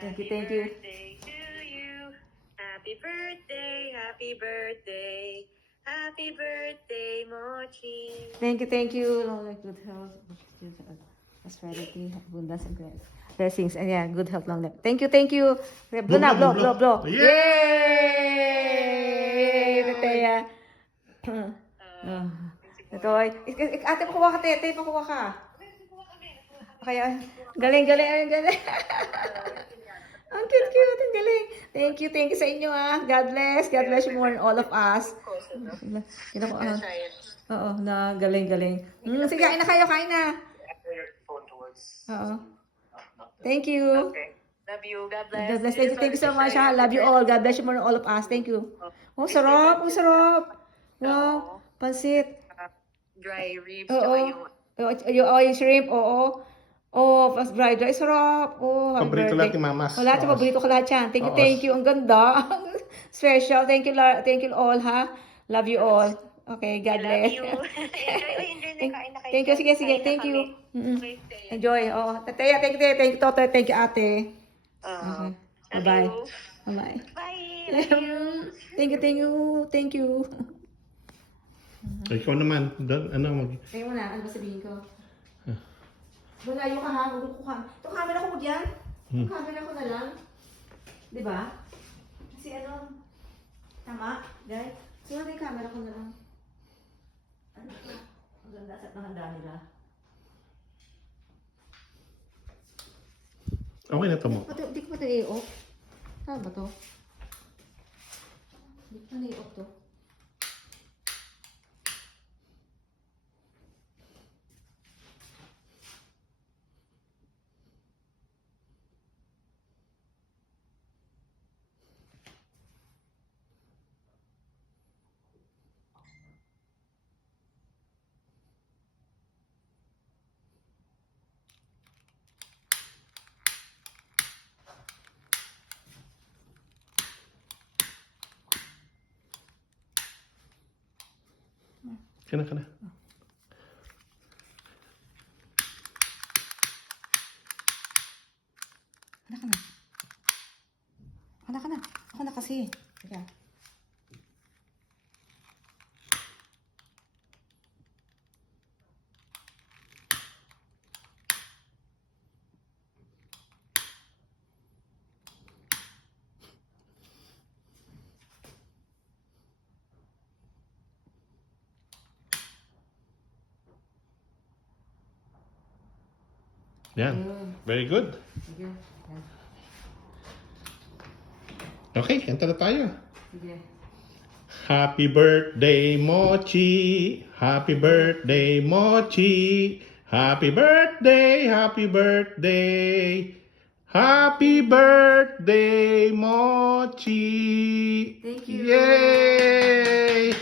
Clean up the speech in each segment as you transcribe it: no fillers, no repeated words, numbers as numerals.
Thank you, thank you. Birthday to you. Happy birthday, happy birthday. Happy birthday, Mochi. Thank you. Long life, good health, prosperity, abundance, and blessings. And yeah, good health, long life. Thank you, thank you. Blow na, blow, blow, blow. Yay! Teteya. Ito ay, ate, pakuha ka, tete, pakuha ka. Kaya, galing, galing, galing. Ang cute, ang galing. Thank you sa inyo God bless you more than all of us. Oo, na galing. Sige, kain na kayo, kain na. Oo. Thank you. Okay. Love you. God bless. God bless. Thank you so much. Love you all. God bless you more than all of us. Thank you. Oh, sarap. Oh, sarap. Wow. Pansit. Dry ribs. Oo. Yung shrimp. Oo. Oh, fried rice. Sarap. Oh, Paborito lahat ni Mama. Lahat yung paborito ko lahat yan. Thank you. Ang ganda. Special. Thank you all, ha. Love you all. Okay, God bless. Love you. Enjoy na. Kain na kayo. Thank you. Sige. Thank you. Enjoy. Oh, Teteya, thank you, Toto. Thank you, ate. Okay. Bye-bye. Bye-bye. Bye. Love you. Thank you. Ikaw naman, Kaya mo na, ano ba sabihin ko? Malayo ka ha, huwag ko ka. Ito camera ko mo dyan. Camera ko na lang. Diba? Kasi ano, tama, guys. So, yung camera ko na lang. Ano ito? Ang ganda at nakahanda nila. Okay na ito mo. Hindi ko pa ito i-off. Saan ba ito? Hindi ko pa na-i-off to. Kana. Ano ka na? Ako na kasi. Teka. Yan. Very good. Sige. Okay, kanta na tayo. Sige. Happy birthday, Mochi. Happy birthday, Mochi. Happy birthday, happy birthday. Happy birthday, Mochi. Thank you. Yay!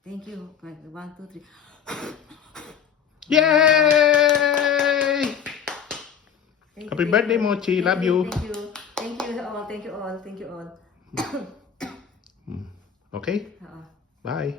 Thank you. 1, 2, 3. Yay! Happy birthday, Mochi. Love you. Thank you all. Okay? Oo. Bye.